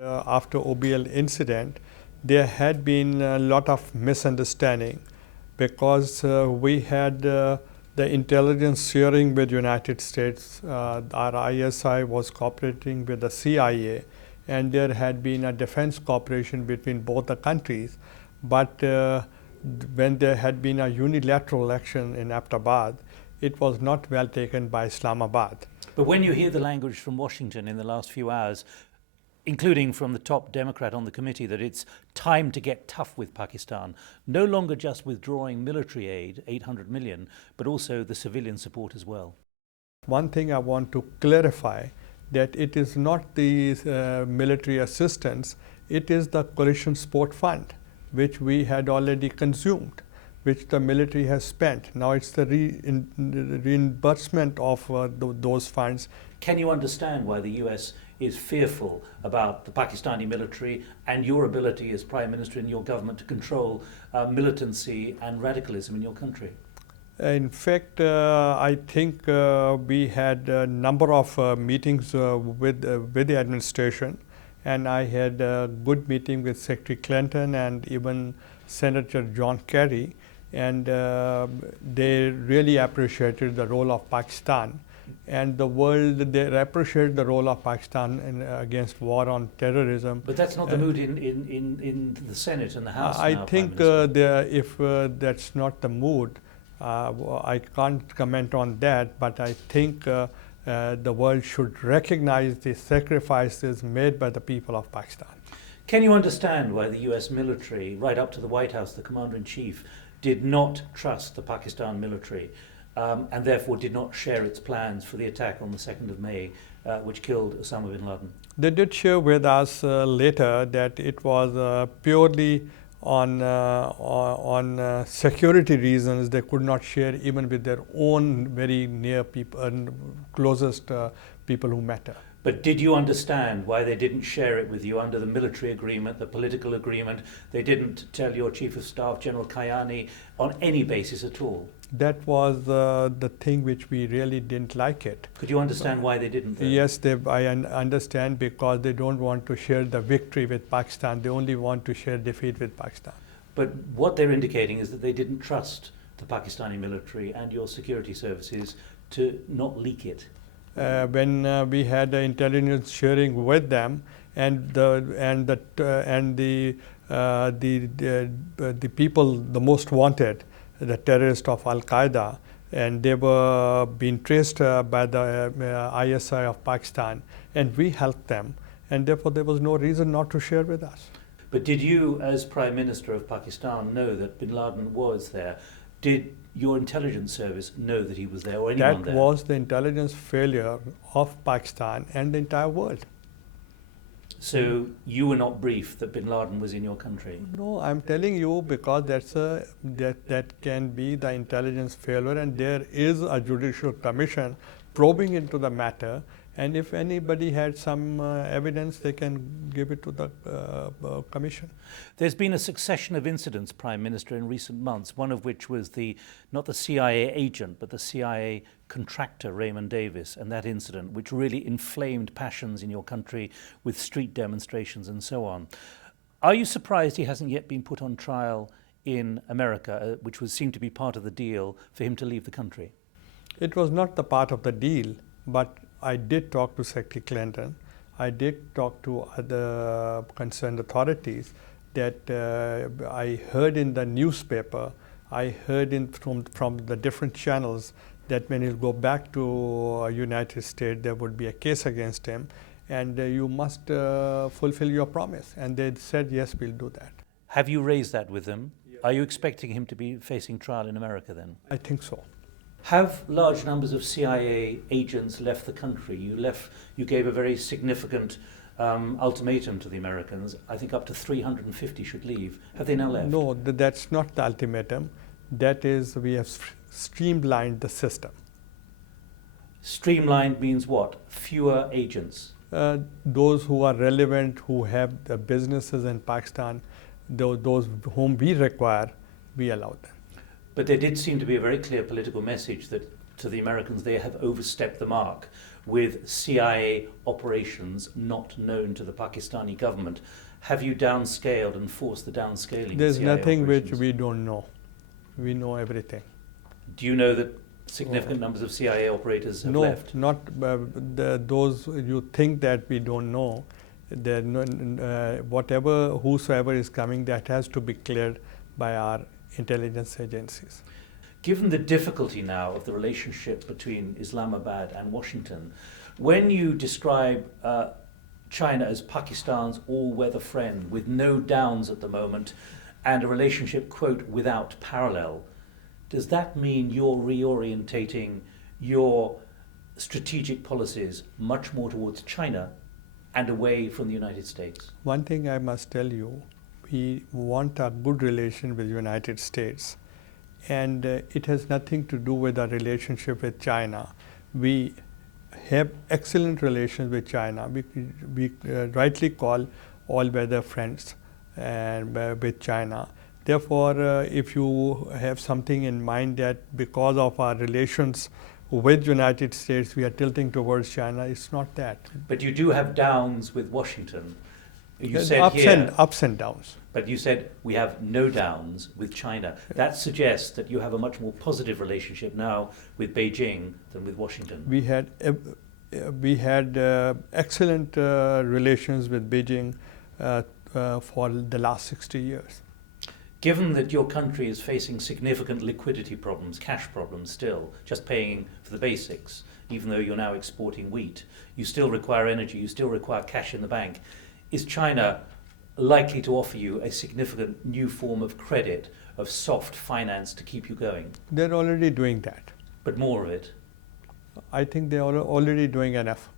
After OBL incident, there had been a lot of misunderstanding because we had the intelligence sharing with United States. Our ISI was cooperating with the CIA, and there had been a defense cooperation between both the countries. But when there had been a unilateral action in Abbottabad, it was not well taken by Islamabad. But when you hear the language from Washington in the last few hours, including from the top Democrat on the committee, that it's time to get tough with Pakistan, no longer just withdrawing military aid, 800 million, but also the civilian support as well. One thing I want to clarify, that it is not the military assistance, it is the coalition support fund, which we had already consumed, which the military has spent. Now it's the reimbursement of those funds. Can you understand why the US is fearful about the Pakistani military and your ability as Prime Minister in your government to control militancy and radicalism in your country? In fact, I think we had a number of meetings with the administration, and I had a good meeting with Secretary Clinton and even Senator John Kerry, and they really appreciated the role of Pakistan. And the world, they appreciate the role of Pakistan against war on terrorism. But that's not the mood in the Senate and the House I now, think if that's not the mood, I can't comment on that, but I think the world should recognize the sacrifices made by the people of Pakistan. Can you understand why the US military, right up to the White House, the Commander-in-Chief, did not trust the Pakistan military and therefore did not share its plans for the attack on the 2nd of May, which killed Osama bin Laden? They did share with us later that it was purely on security reasons. They could not share even with their own very near people and closest people who matter. But did you understand why they didn't share it with you under the military agreement, the political agreement? They didn't tell your Chief of Staff, General Kayani, on any basis at all? That was the thing which we really didn't like it. Could you understand why they didn't? Yes, I understand, because they don't want to share the victory with Pakistan. They only want to share defeat with Pakistan. But what they're indicating is that they didn't trust the Pakistani military and your security services to not leak it. When we had the intelligence sharing with them, and the people the most wanted, the terrorists of Al Qaeda, and they were being traced by the ISI of Pakistan, and we helped them, and therefore there was no reason not to share with us. But did you, as Prime Minister of Pakistan, know that bin Laden was there? Did your intelligence service know that he was there, or anyone there? That was the intelligence failure of Pakistan and the entire world. So you were not briefed that bin Laden was in your country? No, I'm telling you, because that can be the intelligence failure, and there is a judicial commission probing into the matter, and if anybody had some evidence, they can give it to the commission. There's been a succession of incidents, Prime Minister, in recent months, one of which was not the CIA agent, but the CIA contractor, Raymond Davis, and that incident, which really inflamed passions in your country with street demonstrations and so on. Are you surprised he hasn't yet been put on trial in America, which seemed to be part of the deal for him to leave the country? It was not the part of the deal, but I did talk to Secretary Clinton. I did talk to other concerned authorities. That I heard in the newspaper, I heard from the different channels that when he'll go back to United States, there would be a case against him, and you must fulfill your promise. And they said, yes, we'll do that. Have you raised that with them? Yeah. Are you expecting him to be facing trial in America then? I think so. Have large numbers of CIA agents left the country? You gave a very significant ultimatum to the Americans. I think up to 350 should leave. Have they now left? No, that's not the ultimatum. That is, we have streamlined the system. Streamlined means what? Fewer agents? Those who are relevant, who have the businesses in Pakistan, those whom we require, we allow them. But there did seem to be a very clear political message that to the Americans they have overstepped the mark with CIA operations not known to the Pakistani government. Have you downscaled and forced the downscaling of There's CIA nothing operations? which we don't know. We know everything. Do you know that significant numbers of CIA operators have No, left? not those you think that we don't know. There, whosoever is coming, that has to be cleared by our intelligence agencies. Given the difficulty now of the relationship between Islamabad and Washington, when you describe China as Pakistan's all-weather friend with no downs at the moment and a relationship, quote, without parallel, does that mean you're reorientating your strategic policies much more towards China and away from the United States? One thing I must tell you, we want a good relation with the United States, and it has nothing to do with our relationship with China. We have excellent relations with China. We rightly call all-weather friends and with China. Therefore, if you have something in mind that because of our relations with United States we are tilting towards China, it's not that. But you do have downs with Washington. You There's said ups and downs. but you said we have no downs with China. That suggests that you have a much more positive relationship now with Beijing than with Washington. We had excellent relations with Beijing for the last 60 years. Given that your country is facing significant liquidity problems, cash problems still, just paying for the basics, even though you're now exporting wheat, you still require energy, you still require cash in the bank. Is China likely to offer you a significant new form of credit, of soft finance to keep you going? They're already doing that. But more of it? I think they are already doing enough.